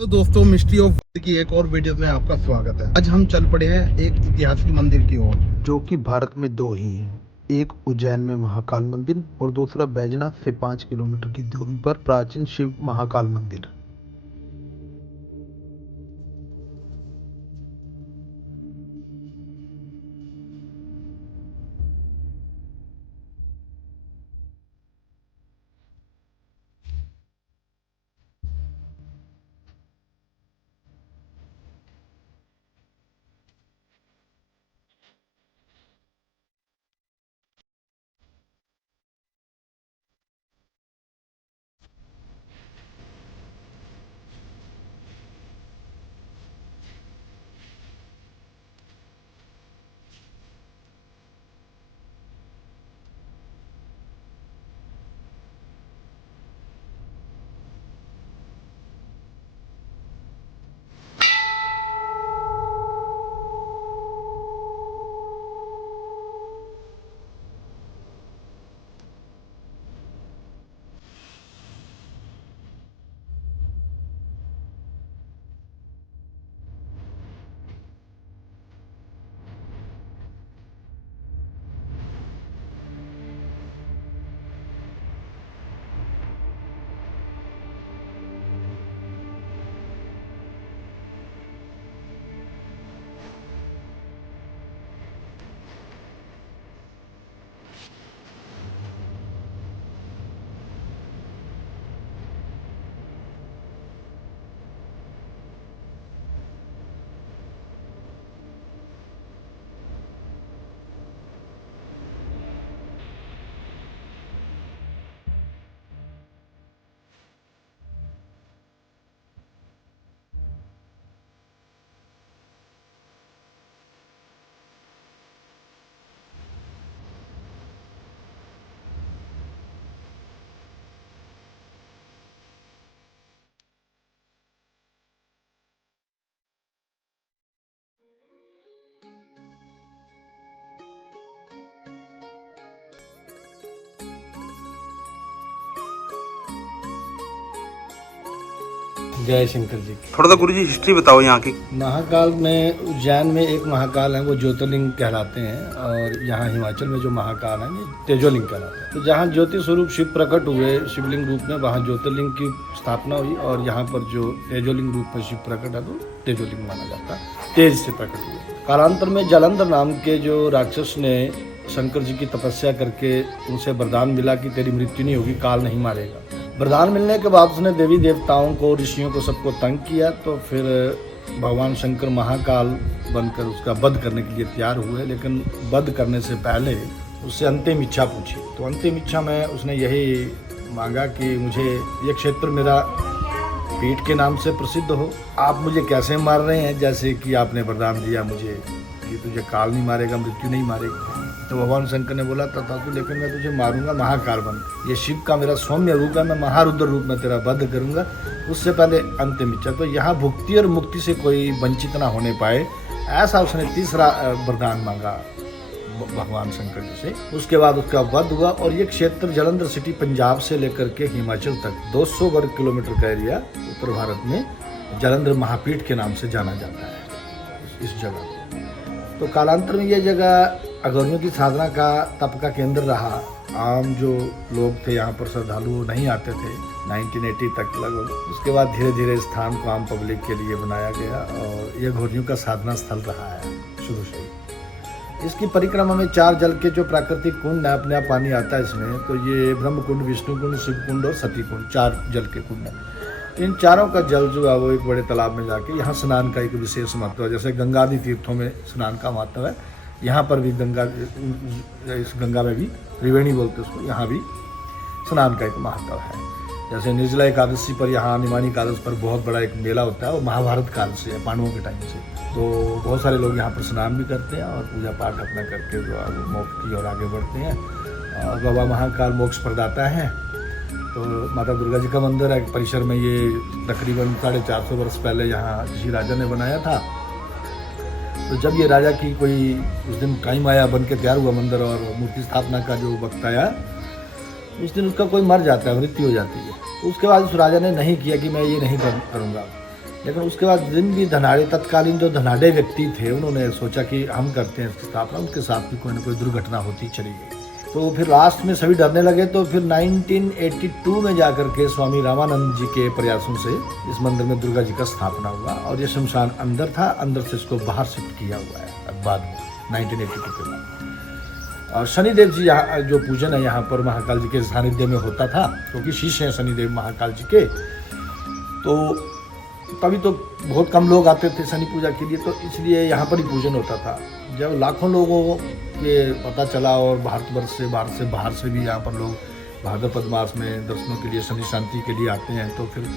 तो दोस्तों, mystery of की एक और वीडियो में आपका स्वागत है। आज हम चल पड़े हैं एक ऐतिहासिक मंदिर की ओर, जो कि भारत में दो ही हैं। एक उज्जैन में महाकाल मंदिर और दूसरा बैजनाथ से 5 किलोमीटर की दूरी पर प्राचीन शिव महाकाल मंदिर। जय शंकर जी। थोड़ा सा गुरु जी हिस्ट्री बताओ यहाँ की। महाकाल में उज्जैन में एक महाकाल है, वो ज्योतिर्लिंग कहलाते हैं, और यहाँ हिमाचल में जो महाकाल है ये तेजोलिंग कहलाते हैं। तो जहाँ ज्योति स्वरूप शिव प्रकट हुए शिवलिंग रूप में, वहाँ ज्योतिर्लिंग की स्थापना हुई, और यहाँ पर जो तेजोलिंग रूप में शिव प्रकट है तो तेजोलिंग माना जाता है, तेज से प्रकट हुए। कालांतर में जलंधर नाम के जो राक्षस ने शंकर जी की तपस्या करके उनसे वरदान मिला कि तेरी मृत्यु नहीं होगी, काल नहीं मारेगा। वरदान मिलने के बाद उसने देवी देवताओं को, ऋषियों को, सबको तंग किया। तो फिर भगवान शंकर महाकाल बनकर उसका वध करने के लिए तैयार हुए, लेकिन वध करने से पहले उससे अंतिम इच्छा पूछी। तो अंतिम इच्छा में उसने यही मांगा कि मुझे ये क्षेत्र मेरा पीठ के नाम से प्रसिद्ध हो। आप मुझे कैसे मार रहे हैं, जैसे कि आपने वरदान दिया मुझे कि तुझे काल नहीं मारेगा, मृत्यु नहीं मारेगी। तो भगवान शंकर ने बोला तथास्तु, लेकिन मैं तुझे मारूंगा महाकाल बन। ये शिव का मेरा सौम्य रूप है, मैं महारुद्र रूप में तेरा वध करूंगा। उससे पहले अंतिम इच्छा। तो यहाँ भुक्ति और मुक्ति से कोई वंचित ना होने पाए, ऐसा उसने तीसरा वरदान मांगा भगवान शंकर जी से। उसके बाद उसका वध हुआ, और ये क्षेत्र जलंधर सिटी पंजाब से लेकर के हिमाचल तक 200 वर्ग किलोमीटर का एरिया उत्तर भारत में जलंधर महापीठ के नाम से जाना जाता है इस जगह को। तो कालांतर में ये जगह अघोरियों की साधना का, तप का केंद्र रहा। आम जो लोग थे यहाँ पर श्रद्धालु नहीं आते थे 1980 तक लगभग। उसके बाद धीरे धीरे स्थान को आम पब्लिक के लिए बनाया गया, और ये अघोरियों का साधना स्थल रहा है शुरू से ही। इसकी परिक्रमा में 4 जल के जो प्राकृतिक कुंड है, अपने आप पानी आता है इसमें। तो ये ब्रह्म कुंड, विष्णु कुंड, शिव कुंड और सती कुंड, 4 जल के कुंड है। इन चारों का जल जो है वो एक बड़े तालाब में जाके यहाँ स्नान का एक विशेष महत्व है। जैसे गंगा आदि तीर्थों में स्नान का महत्व है, यहाँ पर भी गंगा, इस गंगा में भी त्रिवेणी बोलते उसको, यहाँ भी स्नान का एक महत्व है। जैसे निर्जला एकादशी पर, यहाँ निमानी एकादशी पर बहुत बड़ा एक मेला होता है, वो महाभारत काल से है, पांडवों के टाइम से। तो बहुत सारे लोग यहाँ पर स्नान भी करते हैं और पूजा पाठ अपना करके जो है वो मोक्ष की ओर आगे बढ़ते हैं। और बाबा महाकाल मोक्ष प्रदाता है। तो माता दुर्गा जी का मंदिर है परिसर में। ये तकरीबन 450 वर्ष पहले यहाँ किसी राजा ने बनाया था। तो जब ये राजा की कोई उस दिन टाइम आया, बन के तैयार हुआ मंदिर, और मूर्ति स्थापना का जो वक्त आया, उस दिन उसका कोई मर जाता है, मृत्यु हो जाती है। तो उसके बाद उस राजा ने नहीं किया कि मैं ये नहीं करूँगा। लेकिन उसके बाद जिन भी धनाढ़े तत्कालीन जो धनाढ़े व्यक्ति थे उन्होंने सोचा कि हम करते हैं इसकी स्थापना, उनके साथ भी कोई ना कोई दुर्घटना होती चली गई। तो फिर लास्ट में सभी डरने लगे, तो फिर 1982 में जाकर के स्वामी रामानंद जी के प्रयासों से इस मंदिर में दुर्गा जी का स्थापना हुआ और ये शमशान अंदर था, अंदर से इसको बाहर शिफ्ट किया हुआ है बाद में 1982 के बाद। और शनिदेव जी यहाँ जो पूजन है यहाँ पर महाकाल जी के सानिध्य में होता था, क्योंकि शीश हैं शनिदेव महाकाल जी के, तो तभी तो बहुत कम लोग आते थे शनि पूजा के लिए, तो इसलिए यहाँ पर ही पूजन होता था। जब लाखों लोगों के पता चला और भारतवर्ष से बाहर से भी यहाँ पर लोग भाद्रपद मास में दर्शनों के लिए शनि शांति के लिए आते हैं, तो फिर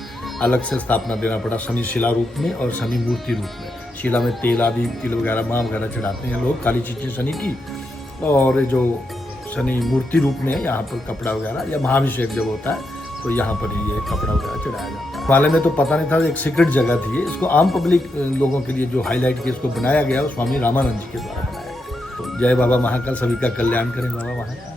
अलग से स्थापना देना पड़ा शनि शिला रूप में और शनि मूर्ति रूप में। शिला में तेल आदि तिल वगैरह माँ वगैरह चढ़ाते हैं लोग, काली चीज़ें शनि की, और जो शनि मूर्ति रूप में यहाँ पर कपड़ा वगैरह या महाभिषेक जब होता है तो यहाँ पर ये कपड़ा वगैरह चढ़ाया जाता है। वाले में तो पता नहीं था, एक सीक्रेट जगह थी, इसको आम पब्लिक लोगों के लिए जो हाईलाइट के इसको बनाया गया वो स्वामी रामानंद जी के द्वारा बनाया गया। तो जय बाबा महाकाल, सभी का कल्याण करें बाबा महाकाल।